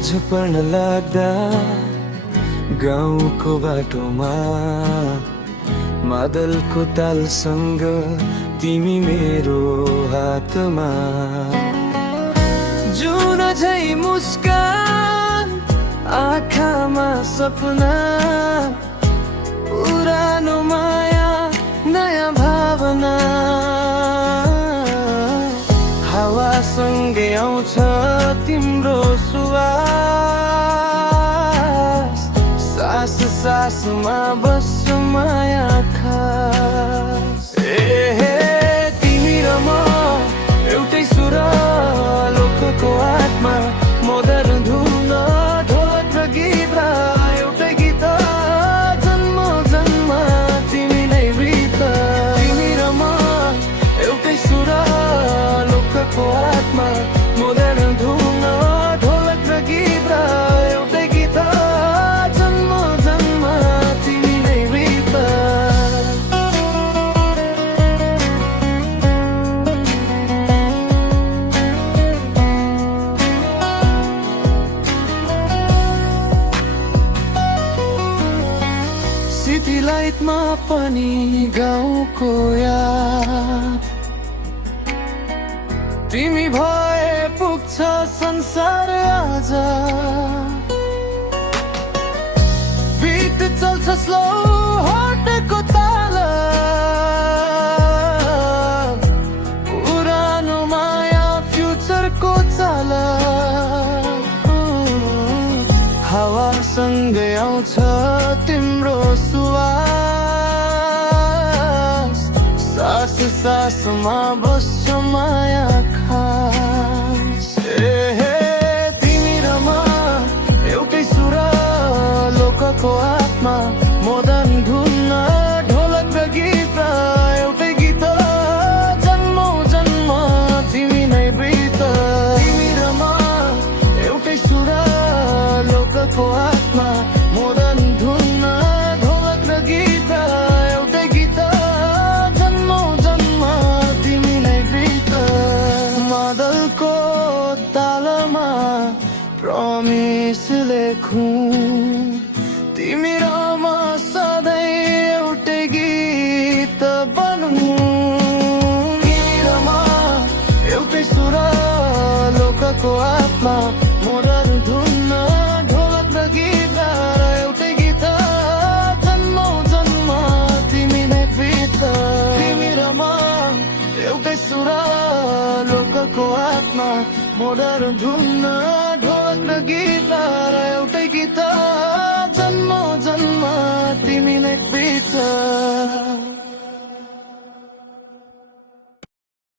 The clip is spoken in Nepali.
साँझ पर्न लाग्दा गाउँको बाटोमा मादलको तालसँग तिमी मेरो हातमा जुन झै मुस्कान आँखामा सपना पुरानो माया नयाँ भावना हावासँगै आउँछ तिम्रो सुवास सास सासमा बस्छ माया खास तिमी र म एउटै सुर लोकको आत्मा मदर धुन ढोलक र गीत एउटै गीत जन्म जन्म तिमी नै रीत तिमी र म एउटै सुर लोकको आत्मा मदर धुन ढोलक र गीत एउटै गीत जन्म जन्म तिमी नै रीत सिटी लाइटमा पनि गाउँको याद तिमी भए पुग्छ संसार आज बिट चल्छ स्लो हार्टको ताल पुरानो माया फ्युचरको चाल हावासँगै आउँछ तिम्रो सुवास सास सासमा बस्छ माया खास तिमी र म एउटै सुर लोकको आत्मा मदन धुन ढोलक र गीत एउटै गीत जन्म जन्म तिमी नै प्रीत तिमी र म एउटै सुर लोकको आत्मा मदन धुन ढोलक र गीत एउटै गीत जन्म जन्म तिमी नै प्रीत मादलको तालमा प्रमिस लेखौँ तिमी र म सधैँ एउटै गीत बनौँ तिमी र म एउटै सुर लोकको आत्मा मदन धुन ढोलक र गीत एउटै गीत जन्म जन्म तिमी नै प्रीत तिमी र म एउटै सुर लोकको आत्मा मदन धुन ढोलक र गीत एउटै गीत जन्म जन्म तिमी नै प्रीत